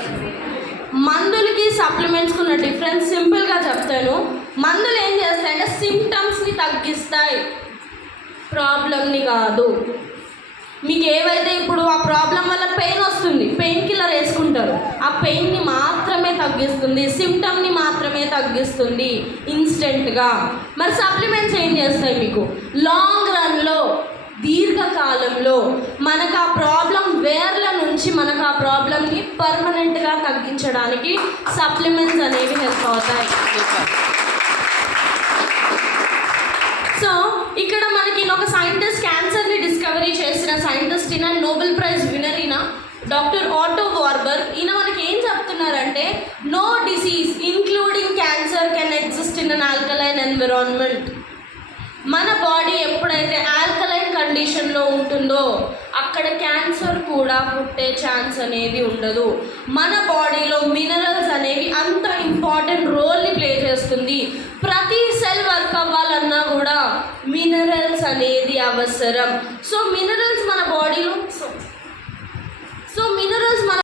మందులకి సప్లిమెంట్స్కి ఉన్న డిఫరెన్స్ సింపుల్గా చెప్తాను. మందులు ఏం చేస్తాయంటే సిమ్టమ్స్ని తగ్గిస్తాయి, ప్రాబ్లమ్ని కాదు. మీకు ఏవైతే ఇప్పుడు ఆ ప్రాబ్లం వల్ల పెయిన్ వస్తుంది, పెయిన్ కిల్లర్ వేసుకుంటారు, ఆ పెయిన్ని మాత్రమే తగ్గిస్తుంది, సిమ్టమ్ని మాత్రమే తగ్గిస్తుంది ఇన్స్టెంట్గా. మరి సప్లిమెంట్స్ ఏం చేస్తాయి? మీకు లాంగ్ రన్లో, దీర్ఘకాలంలో మనకు ఆ ప్రాబ్లం వేర్ల నుంచి మనకు ఆ ప్రాబ్లంని పర్మనెంట్గా తగ్గించడానికి సప్లిమెంట్స్ అనేవి హెల్ప్ అవుతాయి. సో ఇక్కడ మనకి ఒక సైంటిస్ట్, క్యాన్సర్ని డిస్కవరీ చేసిన సైంటిస్ట్ ఈయన, నోబెల్ ప్రైజ్ విన్నర్ ఈయన, డాక్టర్ ఆటో వార్బర్గ్. ఈయన మనకి ఏం చెప్తున్నారంటే, no disease including cancer can exist in an alkaline environment. మన బాడీ ఎప్పుడైతే ఆల్కలైన్ కండిషన్లో ఉంటుందో అక్కడ క్యాన్సర్ కూడా పుట్టే ఛాన్స్ అనేది ఉండదు. మన బాడీలో మినరల్స్ అనేవి అంత ఇంపార్టెంట్ రోల్ని ప్లే చేస్తుంది. ప్రతి సెల్ వర్క్ అవ్వాలన్నా కూడా మినరల్స్ అనేది అవసరం. So mineral